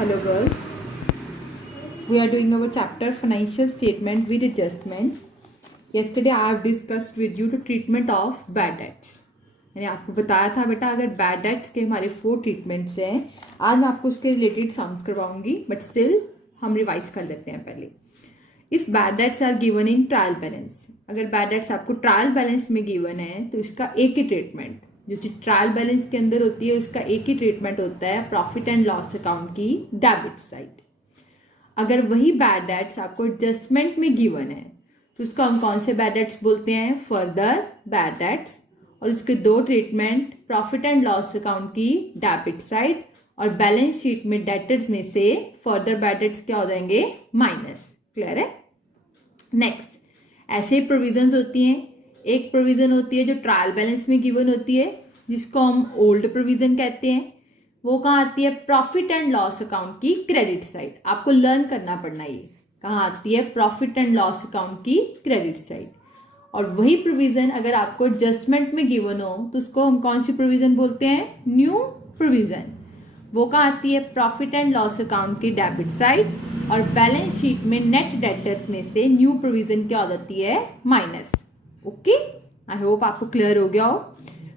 Hello girls, we are doing our chapter financial statement with adjustments. Yesterday I have discussed with you the treatment of bad debts. मैंने आपको बताया था बेटा अगर bad debts के हमारे 4 ट्रीटमेंट्स हैं, आज मैं आपको उसके रिलेटेड सम्स करवाऊंगी, बट स्टिल हम रिवाइज कर लेते हैं पहले. If bad debts are given in trial balance, अगर बैड डेट्स आपको ट्रायल बैलेंस में गिवन है तो इसका एक ही ट्रीटमेंट, जो चीज ट्रायल बैलेंस के अंदर होती है उसका एक ही ट्रीटमेंट होता है प्रॉफिट एंड लॉस अकाउंट की डेबिट साइड. अगर वही बैड डेट्स आपको एडजस्टमेंट में गिवन है तो उसको हम कौन से बैड डेट्स बोलते हैं? Further bad dates. और उसके 2 treatment, profit and loss account की डेबिट साइड और बैलेंस शीट में डेटर्स में से फर्दर बैड डेट्स क्या हो जाएंगे? माइनस. क्लियर है? नेक्स्ट, ऐसे ही प्रोविजंस होती हैं. एक प्रोविजन होती है जो ट्रायल बैलेंस में गिवन होती है जिसको हम ओल्ड प्रोविजन कहते हैं. वो कहाँ आती है? प्रॉफिट एंड लॉस अकाउंट की क्रेडिट साइड. आपको लर्न करना पड़ना ये कहाँ आती है? प्रॉफिट एंड लॉस अकाउंट की क्रेडिट साइड. और वही प्रोविजन अगर आपको एडजस्टमेंट में गिवन हो तो उसको हम कौन सी प्रोविजन बोलते हैं? New provision. वो कहाँ आती है? प्रॉफिट एंड लॉस अकाउंट की डेबिट साइड और बैलेंस शीट में नेट डेटर्स में से न्यू प्रोविजन क्या हो जाती है? माइनस. ओके, आई होप आपको क्लियर हो गया हो.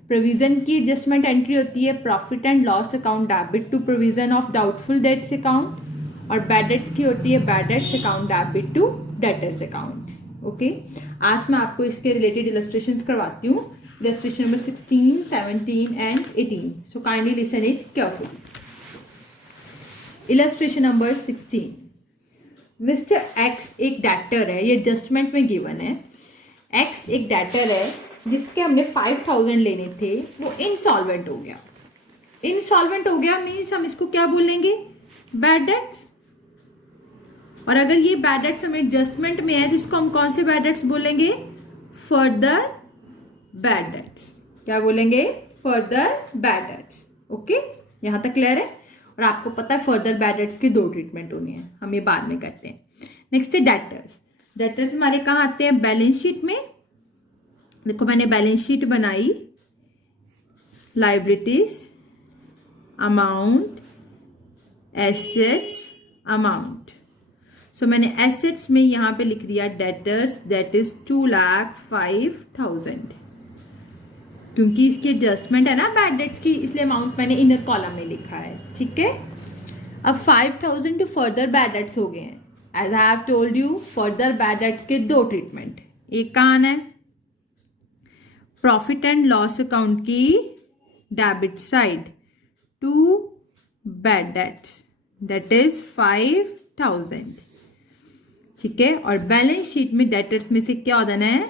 प्रोविजन की एडजस्टमेंट एंट्री होती है profit and loss account debit to provision of doubtful debts account और बैड डेट्स की होती है bad debts account debit to debtors account. Okay, आज मैं आपको इसके रिलेटेड इलस्ट्रेशंस करवाती हूँ. Illustration number 16, 17 and 18. So kindly listen it carefully. Illustration number 16. Mister x एक डेटर है, ये एडजस्टमेंट में गिवन है. एक्स एक डेटर है जिसके हमने 5000 लेने थे, वो इंसॉल्वेंट हो गया. इंसॉल्वेंट हो गया मीन्स हम इसको क्या बोलेंगे? Bad debts. और अगर ये बैड डेट्स हमें एडजस्टमेंट में है तो इसको हम कौन से बैड डेट्स बोलेंगे? Further bad dates. क्या बोलेंगे? Further bad dates. ओके, यहां तक क्लियर है? और आपको पता है फर्दर बैड डेट्स के 2 ट्रीटमेंट होनी है, हम ये बाद में करते हैं. नेक्स्ट है डेटर्स. डेटर्स हमारे कहाँ आते हैं? बैलेंस शीट में. देखो मैंने बैलेंस शीट बनाई, लाइबिलिटीज, अमाउंट, एसेट्स, अमाउंट. सो मैंने एसेट्स में यहां पे लिख दिया डेटर्स, दैट इज 2,05,000. क्योंकि इसकी एडजस्टमेंट है ना बैड डेट्स की, इसलिए अमाउंट मैंने इनर कॉलम में लिखा है. ठीक है, अब 5,000 टू फर्दर बैड डेट्स हो गए हैं. As I have told you, further bad debts के 2 ट्रीटमेंट. एक कहाँ है? प्रॉफिट एंड लॉस अकाउंट की debit side to bad debts, that is 5,000. ठीक है, और बैलेंस शीट में डेटर्स में से क्या हो जाना है?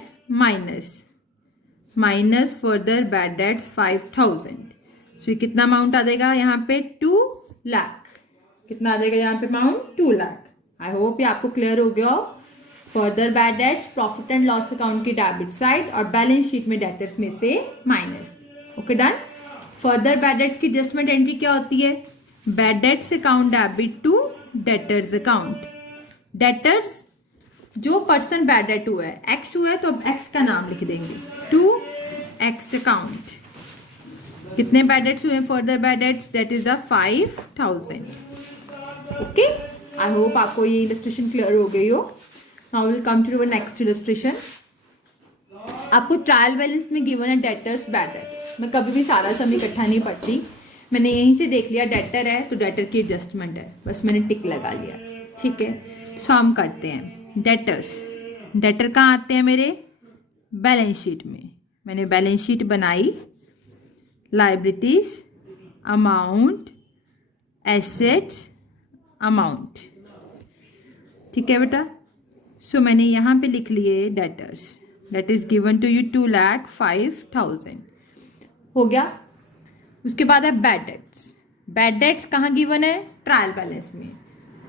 Minus further bad dates 5,000. सो ये कितना अमाउंट आ जाएगा यहाँ पे? 2 लाख. कितना आ जाएगा यहाँ पे अमाउंट? 2 लाख. आई होप ये आपको क्लियर हो गया हो. Further bad debts, profit and loss account की डेबिट साइड और बैलेंस शीट में डेटर्स में से minus. Okay, done. Further bad debts की एडजस्टमेंट एंट्री क्या होती है? Bad debts account debit to debtors account. Debtors जो पर्सन बैड डेट हुआ है, एक्स हुआ है तो अब एक्स का नाम लिख देंगे, टू एक्स अकाउंट. कितने बैड डेट्स हुए? Further bad debts, that is the 5,000. Okay, I hope आपको ये इलस्ट्रेशन क्लियर हो गई हो. Now will come to next illustration. आपको ट्रायल बैलेंस में गिवन है डेटर्स बैड डेट्स. मैं कभी भी सारा सम इकट्ठा नहीं पढ़ती, मैंने यहीं से देख लिया डेटर है तो डेटर की एडजस्टमेंट है, बस मैंने टिक लगा लिया. ठीक है, सो हम करते हैं डेटर्स. डेटर कहाँ आते हैं मेरे? बैलेंस शीट में. मैंने बैलेंस शीट बनाई, लाइबिलिटीज, अमाउंट, एसेट्स, अमाउंट. ठीक है बेटा. सो मैंने यहाँ पे लिख लिए debtors, that is given to you 2,05,000. हो गया. उसके बाद है बैड डेट्स. बैड डेट्स कहाँ गिवन है? ट्रायल बैलेंस में.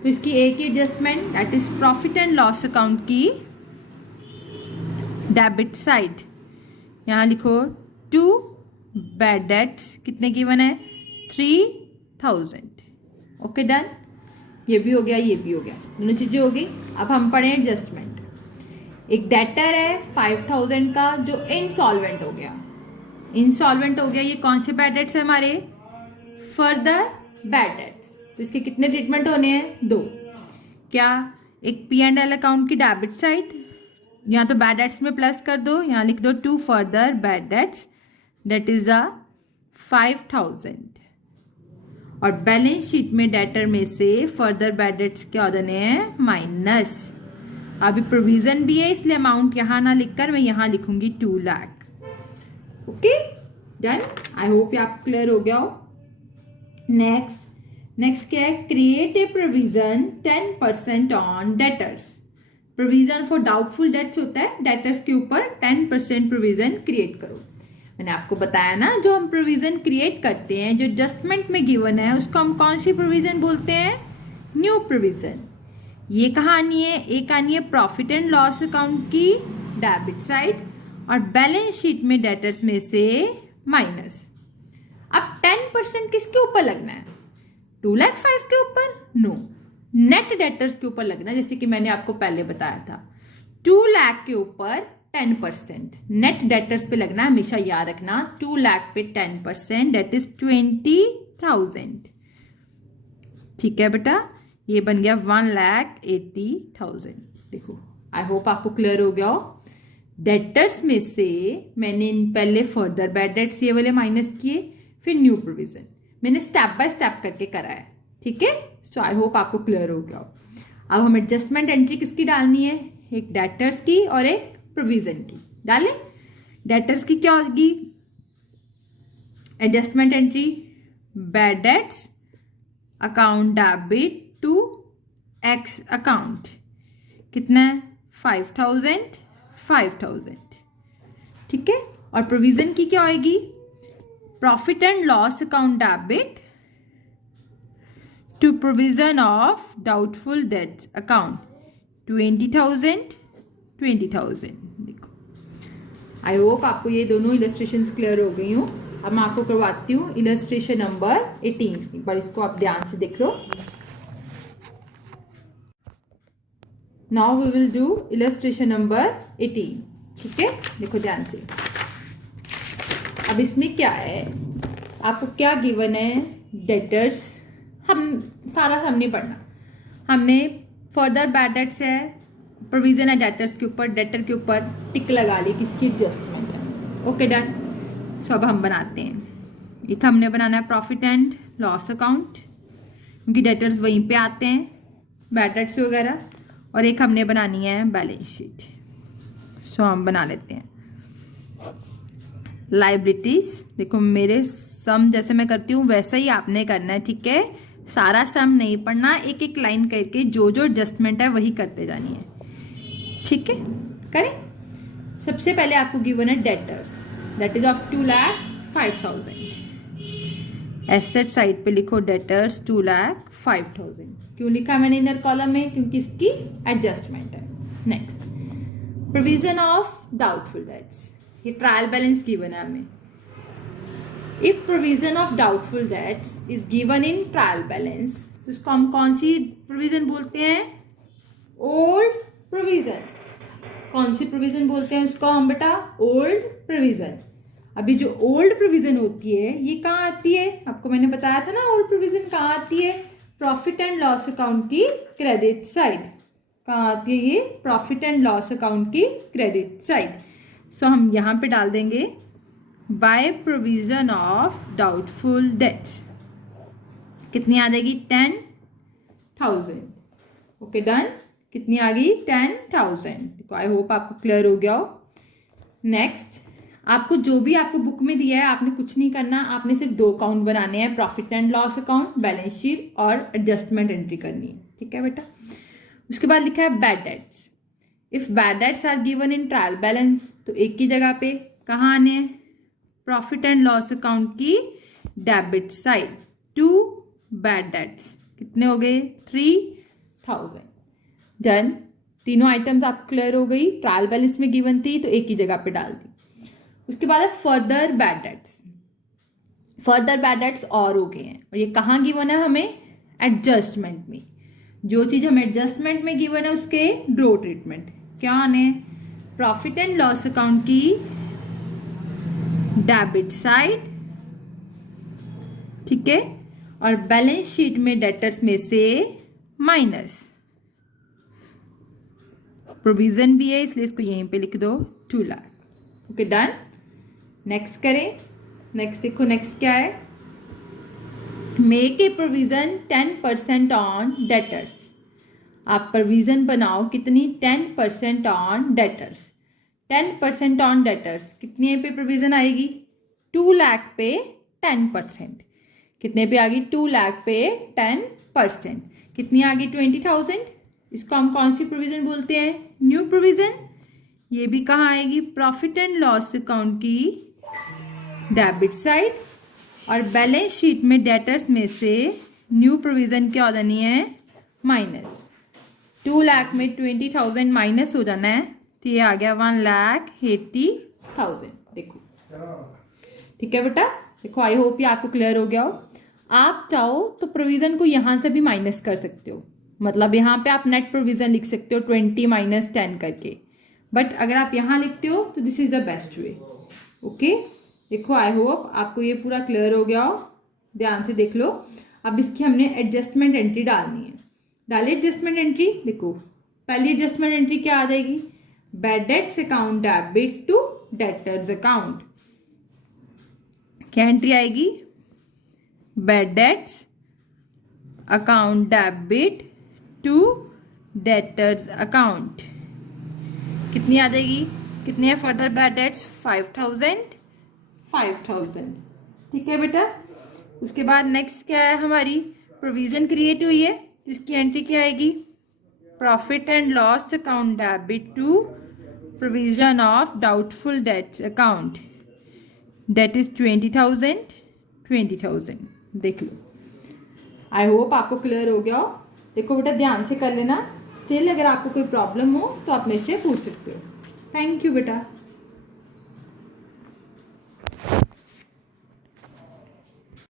तो इसकी एक ही adjustment, that is profit and loss account की डेबिट साइड. यहाँ लिखो 2 बैड डेट्स. कितने गिवन है? 3,000. Okay, done. ये भी हो गया, ये भी हो गया, दोनों चीजें हो गई. अब हम पढ़े एडजस्टमेंट. एक डेटर है 5,000 का जो इंसॉल्वेंट हो गया. इंसॉल्वेंट हो गया, ये कौन से बैड डेट्स है हमारे? Further bad dates. तो इसके कितने ट्रीटमेंट होने हैं? 2। क्या? एक P&L अकाउंट की डेबिट साइड, यहाँ तो बैड डेट्स में प्लस कर दो, यहाँ लिख दो 2 further bad debts, that is 5,000। और बैलेंस शीट में डेटर में से फर्दर बैड डेट्स क्या देने हैं? माइनस। अभी प्रोविजन भी है इसलिए अमाउंट यहाँ ना लिखकर मैं यहाँ लिखूंगी 2 lakh. Okay done. I hope ये आप क्लियर हो गया हो। नेक्स्ट क्या है? Create a provision 10% on debtors. Provision for doubtful debts होता है, डेटर्स के ऊपर 10% प्रोविजन क्रिएट करो। मैंने आपको बताया ना, जो हम प्रोविजन क्रिएट करते हैं जो एडजस्टमेंट में गिवन है उसको हम कौन सी प्रोविजन बोलते हैं? New provision. ये कहानी है, एक आनी है प्रॉफिट एंड लॉस अकाउंट की डेबिट साइड और बैलेंस शीट में डेटर्स में से माइनस। अब 10% किसके ऊपर लगना है? 2,05,000 के ऊपर? नो, नेट डेटर्स के ऊपर लगना है, जैसे कि मैंने आपको पहले बताया था। 2 लाख के ऊपर 10% नेट डेटर्स पे लगना है, हमेशा याद रखना। 2 लाख पे 10% दैट इज 20,000। ठीक है बेटा, ये बन गया 1,80,000। देखो, आई होप आपको क्लियर हो गया हो। डेटर्स में से मैंने पहले फर्दर बैड डेट्स ये वाले माइनस किए, फिर न्यू प्रोविजन मैंने स्टेप बाय स्टेप करके कराया। ठीक है, सो आई होप आपको क्लियर हो गया हो। अब हम एडजस्टमेंट एंट्री किसकी डालनी है? एक डेटर्स की और एक प्रोविजन की। डालें। डेटर्स की क्या होगी? Adjustment entry bad debts account debit to x account. कितना है? 5,000। ठीक है। और प्रोविजन की क्या होगी? Profit and loss account debit to provision of doubtful debts account 20,000। देखो, आई होप आपको ये दोनों इलस्ट्रेशंस क्लियर हो गई हूँ। अब मैं आपको करवाती हूँ इलस्ट्रेशन नंबर 18। एक बार इसको आप ध्यान से देख लो। Now we will do illustration number 18। ठीक है, देखो ध्यान से। अब इसमें क्या है, आपको क्या गिवन है? डेटर्स। हम सारा हमने पढ़ना, हमने फर्दर बैड डेट्स है, प्रोविजन है डेटर्स के ऊपर, डेटर के ऊपर टिक लगा ली किसकी एडजस्टमेंट है। Okay done. सो अब हम बनाते हैं। एक हमने बनाना है प्रॉफिट एंड लॉस अकाउंट, क्योंकि डेटर्स वहीं पे आते हैं, बैड डेट्स वगैरह। और एक हमने बनानी है बैलेंस शीट। सो हम बना लेते हैं। लाइबिलिटीज, देखो मेरे सम जैसे मैं करती हूँ वैसा ही आपने करना है। ठीक है, सारा सम नहीं पढ़ना, एक एक लाइन करके जो जो एडजस्टमेंट है वही करते जानी है। ठीक है, करें। सबसे पहले आपको गिवन है debtors, that is of 2,05,000। Asset side पे लिखो डेटर्स 2,05,000। क्यों लिखा मैंने इनर कॉलम में? क्योंकि इसकी एडजस्टमेंट है। Next, provision of doubtful dates. ये ट्रायल बैलेंस गिवन है हमें। If provision of doubtful dates is given in trial balance, तो उसको हम कौन सी प्रोविजन बोलते हैं? Old provision. कौन सी प्रोविजन बोलते हैं उसको हम बेटा? Old provision. अभी जो ओल्ड प्रोविजन होती है ये कहाँ आती है? आपको मैंने बताया था ना, ओल्ड प्रोविजन कहाँ आती है? प्रॉफिट एंड लॉस अकाउंट की क्रेडिट साइड। कहाँ आती है ये? प्रॉफिट एंड लॉस अकाउंट की क्रेडिट साइड। सो हम यहाँ पे डाल देंगे by provision of doubtful dates. कितनी आ जाएगी? 10,000। Okay done. कितनी आ गई? 10,000। आई होप आपको क्लियर हो गया हो। नेक्स्ट, आपको जो भी आपको बुक में दिया है आपने कुछ नहीं करना, आपने सिर्फ 2 अकाउंट बनाने हैं, profit and loss account, balance sheet और एडजस्टमेंट एंट्री करनी है। ठीक है बेटा। उसके बाद लिखा है bad debts. If bad debts are given in trial balance, तो एक की जगह पे कहाँ आने हैं? प्रॉफिट एंड लॉस अकाउंट की debit side to bad debts. कितने हो गए? 3,000। डन। तीनों आइटम्स आपको क्लियर हो गई। ट्रायल बैलेंस में गिवन थी तो एक ही जगह पे डाल दी। उसके बाद है further bad dates. Further bad dates और हो गए हैं, और ये कहाँ गिवन है हमें? एडजस्टमेंट में। जो चीज हमें एडजस्टमेंट में गिवन है उसके ड्रो ट्रीटमेंट क्या आने? प्रॉफिट एंड लॉस अकाउंट की डेबिट साइड। ठीक है, और बैलेंस शीट में डेटर्स में से माइनस। प्रोविजन भी है इसलिए इसको यहीं पे लिख दो 2 लाख। Okay done. नेक्स्ट करें। नेक्स्ट देखो नेक्स्ट क्या है, make a provision 10% on debtors. आप प्रोविजन बनाओ कितनी, 10% ऑन डेटर्स। 10% ऑन डेटर्स कितने पे प्रोविजन आएगी, 2 लाख पे 10%। कितने पे आ गई, 2 लाख पे 10%। कितनी आ गई, 20,000। इसको हम कौन सी प्रोविजन बोलते हैं, न्यू प्रोविजन। ये भी कहाँ आएगी, प्रॉफिट एंड लॉस अकाउंट की डेबिट साइड। और बैलेंस शीट में डेटर्स में से न्यू प्रोविजन क्या हो जानी है, माइनस। 2 लाख में 20,000 माइनस हो जाना है, तो ये आ गया 1,80,000। देखो ठीक है बेटा। देखो आई होप ये आपको क्लियर हो गया हो। आप चाहो तो प्रोविजन को यहाँ से भी माइनस कर सकते हो, मतलब यहाँ पे आप नेट प्रोविजन लिख सकते हो 20 माइनस 10 करके, बट अगर आप यहाँ लिखते हो तो this is the best way. Okay देखो आई होप आपको ये पूरा क्लियर हो गया हो। ध्यान से देख लो। अब इसकी हमने एडजस्टमेंट एंट्री डालनी है। डालिए एडजस्टमेंट एंट्री। देखो पहली एडजस्टमेंट एंट्री क्या आ जाएगी, bad debts account debit to debtors account. क्या एंट्री आएगी, bad debts account debit to debtors account. कितनी आ जाएगी, कितनी है फर्दर बैड डेट्स, 5,000। ठीक है बेटा। उसके बाद नेक्स्ट क्या है, हमारी प्रोविजन क्रिएट हुई है, जिसकी एंट्री क्या आएगी, profit and loss account debit to provision of doubtful debts account, debt is 20,000। देख लो आई होप आपको क्लियर हो गया हो। देखो बेटा ध्यान से कर लेना। स्टिल अगर आपको कोई प्रॉब्लम हो तो आप मेरे से पूछ सकते हो। थैंक यू बेटा।